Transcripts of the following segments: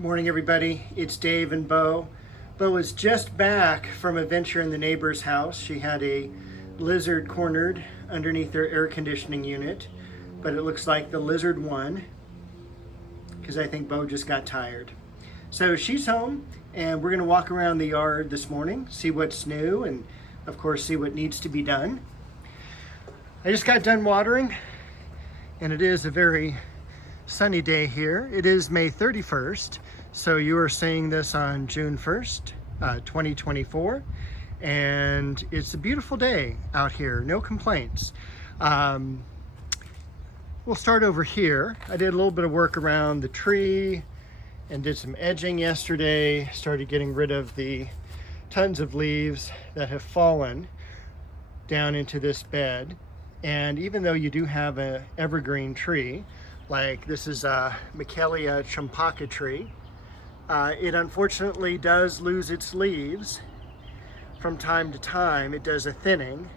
Morning, everybody. It's Dave and Bo. Bo is just back from a venture in the neighbor's house. She had a lizard cornered underneath their air conditioning unit, but it looks like the lizard won because I think Bo just got tired. So she's home, and we're going to walk around the yard this morning, see what's new, and of course, see what needs to be done. I just got done watering, and it is a very sunny day here. It is May 31st, so you are seeing this on June 1st, 2024, and it's a beautiful day out here, no complaints. We'll start over here. I did a little bit of work around the tree and did some edging yesterday, started getting rid of the tons of leaves that have fallen down into this bed. And even though you do have an evergreen tree, like this is a Michaelia champaca tree, it unfortunately does lose its leaves from time to time. It does a thinning,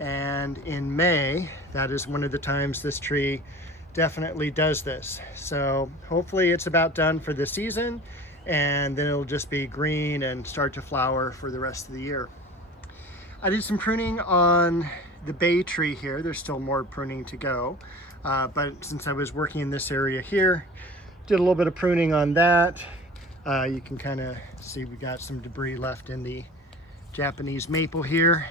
and in May, that is one of the times this tree definitely does this. So hopefully it's about done for the season, and then it'll just be green and start to flower for the rest of the year. I did some pruning on the bay tree here. There's still more pruning to go. But since I was working in this area here, did a little bit of pruning on that. You can kind of see we got some debris left in the Japanese maple here.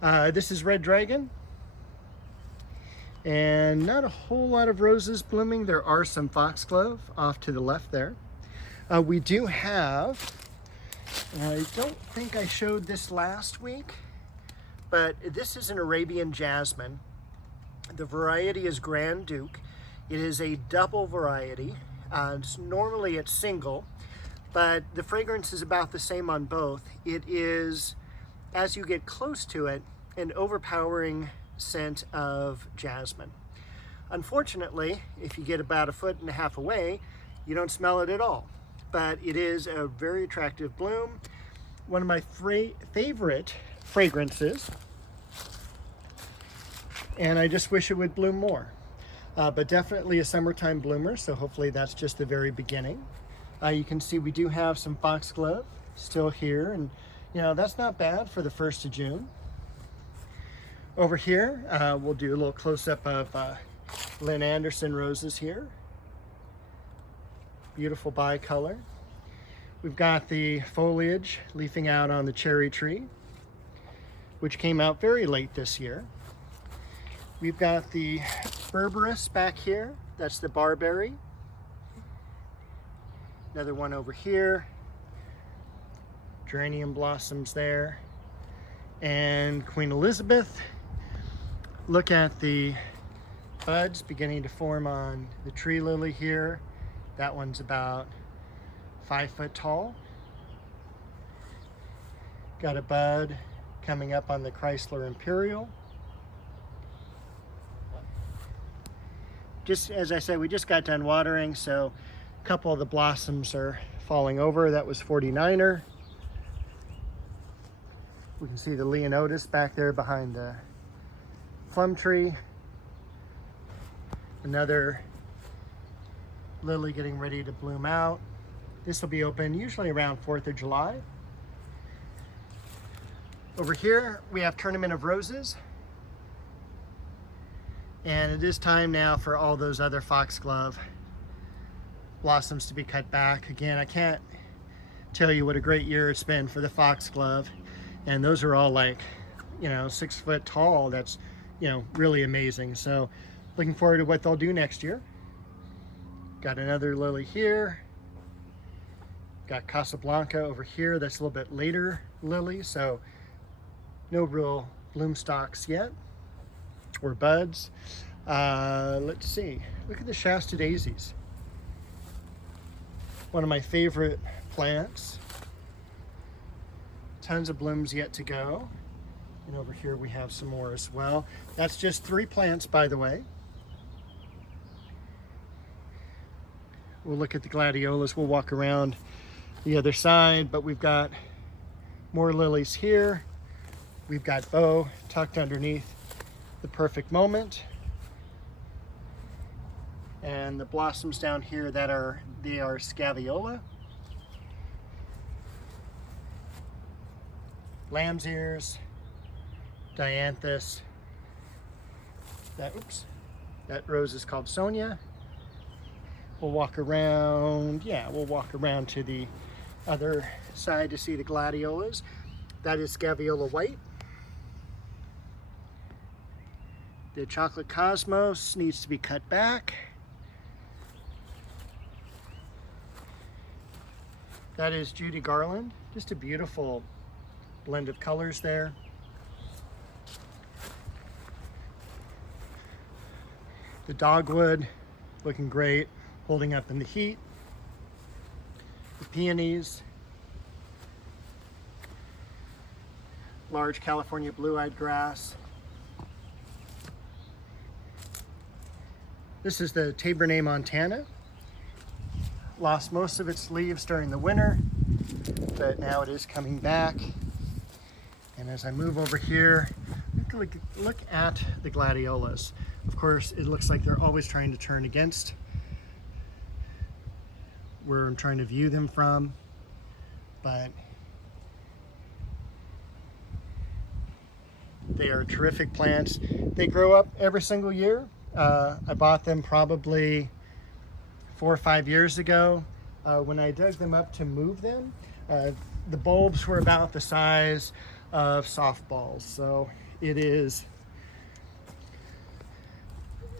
This is Red Dragon. And not a whole lot of roses blooming. There are some foxglove off to the left there. We do have, I don't think I showed this last week, but this is an Arabian jasmine. The variety is Grand Duke. It is a double variety. Normally it's single, but the fragrance is about the same on both. It is, as you get close to it, an overpowering scent of jasmine. Unfortunately, if you get about 1.5 feet away, you don't smell it at all. But it is a very attractive bloom. One of my favorite fragrances. And I just wish it would bloom more. But definitely a summertime bloomer, so hopefully that's just the very beginning. You can see we do have some foxglove still here, and you know, that's not bad for the 1st of June. Over here, we'll do a little close-up of Lynn Anderson roses here. Beautiful bicolor. We've got the foliage leafing out on the cherry tree, which came out very late this year. We've got the berberis back here. That's the barberry. Another one over here. Geranium blossoms there. And Queen Elizabeth. Look at the buds beginning to form on the tree lily here. That one's about 5 foot tall. Got a bud coming up on the Chrysler Imperial. Just as I said, we just got done watering, so a couple of the blossoms are falling over. That was 49er. We can see the Leonotis back there behind the plum tree. Another lily getting ready to bloom out. This will be open usually around 4th of July. Over here, we have Tournament of Roses. And it is time now for all those other foxglove blossoms to be cut back. Again, I can't tell you what a great year it's been for the foxglove. And those are all like, you know, 6 foot tall. That's, you know, really amazing. So looking forward to what they'll do next year. Got another lily here. Got Casablanca over here. That's a little bit later lily. So no real bloom stalks yet. Or buds. Let's see. Look at the Shasta daisies. One of my favorite plants. Tons of blooms yet to go. And over here we have some more as well. That's just 3 plants, by the way. We'll look at the gladiolas. We'll walk around the other side, but we've got more lilies here. We've got Bo tucked underneath the perfect moment. And the blossoms down here, they are Scaviola. Lamb's ears, dianthus. That rose is called Sonia. We'll walk around, we'll walk around to the other side to see the gladiolas. That is Scaviola white. The chocolate cosmos needs to be cut back. That is Judy Garland. Just a beautiful blend of colors there. The dogwood looking great, holding up in the heat. The peonies. Large California blue-eyed grass. This is the Tabernae montana. Lost most of its leaves during the winter, but now it is coming back. And as I move over here, look at the gladiolas. Of course, it looks like they're always trying to turn against where I'm trying to view them from, but they are terrific plants. They grow up every single year. I bought them probably 4 or 5 years ago. When I dug them up to move them, the bulbs were about the size of softballs. So it is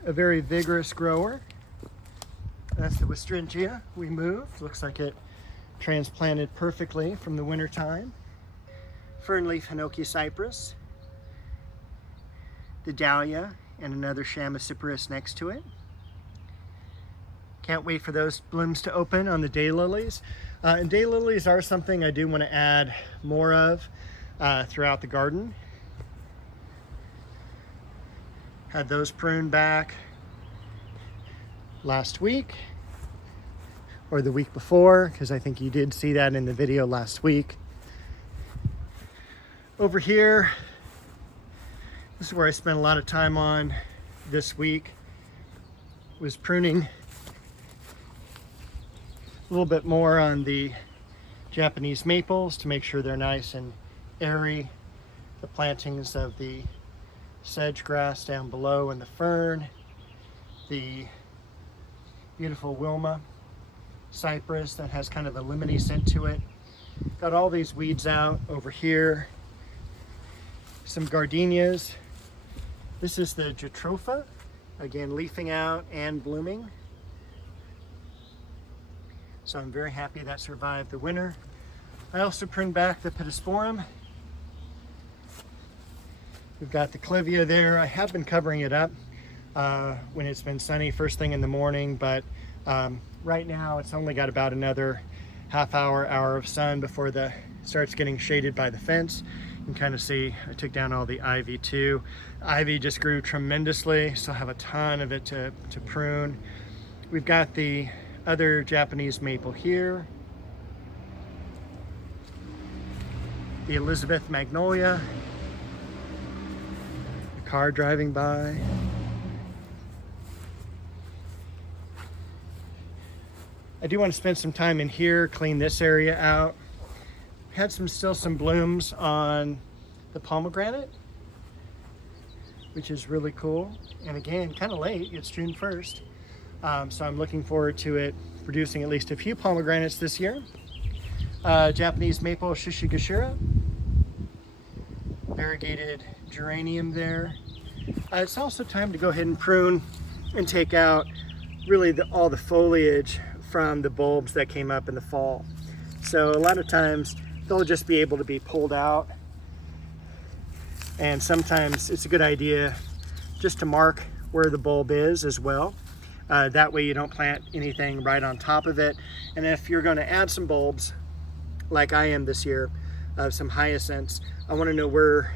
a very vigorous grower. That's the Westringia we moved. Looks like it transplanted perfectly from the winter time. Fernleaf Hinoki cypress. The dahlia and another Chamaecyparis next to it. Can't wait for those blooms to open on the daylilies. And daylilies are something I do want to add more of throughout the garden. Had those pruned back last week or the week before, because I think you did see that in the video last week. Over here, this is where I spent a lot of time on this week, was pruning a little bit more on the Japanese maples to make sure they're nice and airy. The plantings of the sedge grass down below and the fern. The beautiful Wilma cypress that has kind of a lemony scent to it. Got all these weeds out over here. Some gardenias. This is the Jatropha, again leafing out and blooming. So I'm very happy that survived the winter. I also pruned back the Pittosporum. We've got the Clivia there. I have been covering it up when it's been sunny first thing in the morning, but right now it's only got about another half hour of sun before it starts getting shaded by the fence. You can kind of see I took down all the ivy too. Ivy just grew tremendously, still have a ton of it to prune. We've got the other Japanese maple here. The Elizabeth magnolia. The car driving by. I do want to spend some time in here, clean this area out. Had still some blooms on the pomegranate, which is really cool. And again, kind of late, it's June 1st. So I'm looking forward to it producing at least a few pomegranates this year. Japanese maple Shishigashira. Variegated geranium there. It's also time to go ahead and prune and take out really all the foliage from the bulbs that came up in the fall. So a lot of times they'll just be able to be pulled out, and sometimes it's a good idea just to mark where the bulb is as well. That way you don't plant anything right on top of it. And if you're going to add some bulbs like I am this year, some hyacinths, I want to know where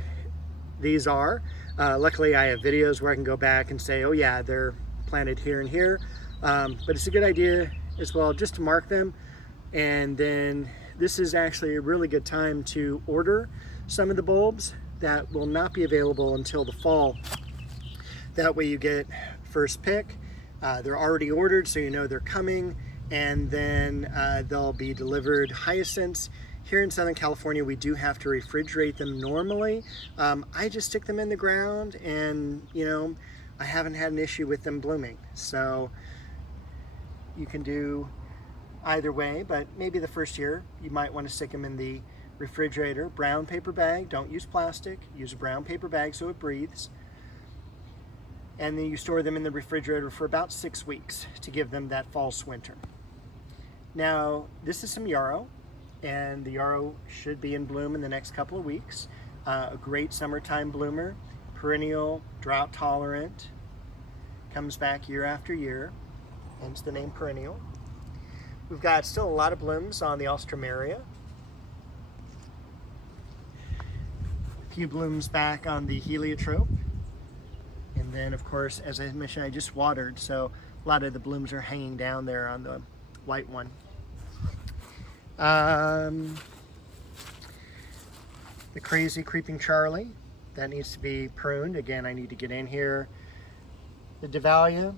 these are. Luckily I have videos where I can go back and say, oh yeah, they're planted here and here. But it's a good idea as well just to mark them. And then this is actually a really good time to order some of the bulbs that will not be available until the fall. That way you get first pick, They're already ordered, so you know they're coming, and then they'll be delivered. Hyacinths, here in Southern California, we do have to refrigerate them normally. I just stick them in the ground, and you know, I haven't had an issue with them blooming. So you can do either way, but maybe the first year you might want to stick them in the refrigerator. Brown paper bag, don't use plastic, use a brown paper bag so it breathes. And then you store them in the refrigerator for about 6 weeks to give them that false winter. Now, this is some yarrow, and the yarrow should be in bloom in the next couple of weeks. A great summertime bloomer, perennial, drought tolerant, comes back year after year, hence the name perennial. We've got still a lot of blooms on the Alstroemeria. A few blooms back on the heliotrope. And then, of course, as I mentioned, I just watered, so a lot of the blooms are hanging down there on the white one. The crazy creeping Charlie, that needs to be pruned. Again, I need to get in here. The Dahlia,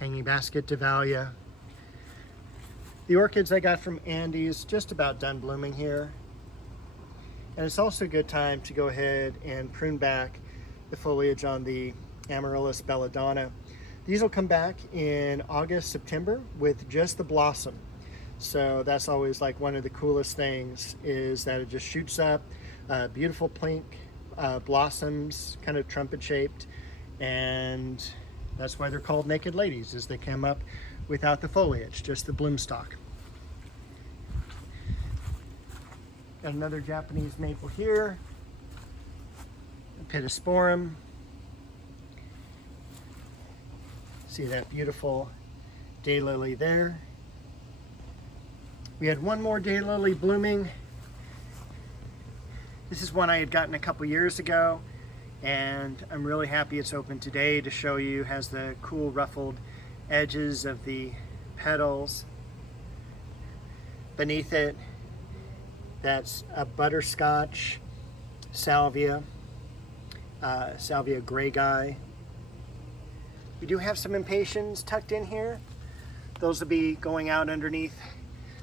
hanging basket Dahlia. The orchids I got from Andy's just about done blooming here. And it's also a good time to go ahead and prune back the foliage on the Amaryllis belladonna. These will come back in August, September with just the blossom. So that's always like one of the coolest things, is that it just shoots up, beautiful pink blossoms, kind of trumpet shaped, and that's why they're called naked ladies, is they come up without the foliage, just the bloom stalk. Got another Japanese maple here, a pittosporum. See that beautiful daylily there. We had one more daylily blooming. This is one I had gotten a couple years ago, and I'm really happy it's open today to show you. Has the cool ruffled edges of the petals. Beneath it, that's a butterscotch salvia, salvia greyi. We do have some impatiens tucked in here. Those will be going out underneath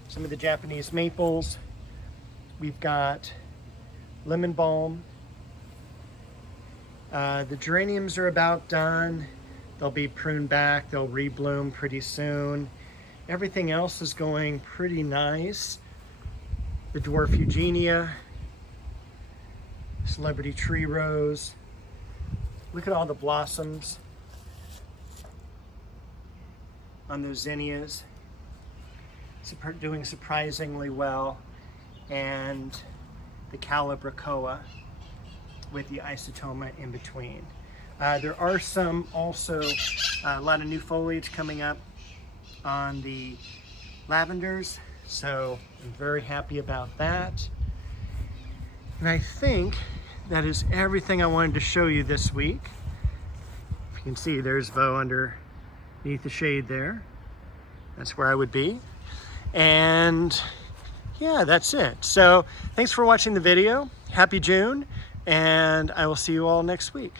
some of the Japanese maples. We've got lemon balm. The geraniums are about done. They'll be pruned back. They'll rebloom pretty soon. Everything else is going pretty nice. The dwarf eugenia, celebrity tree rose. Look at all the blossoms on those zinnias. Doing surprisingly well. And the calibrachoa with the isotoma in between. There are some also, a lot of new foliage coming up on the lavenders, so I'm very happy about that. And I think that is everything I wanted to show you this week. If you can see, there's Bo underneath the shade there. That's where I would be. And yeah, that's it. So thanks for watching the video. Happy June, and I will see you all next week.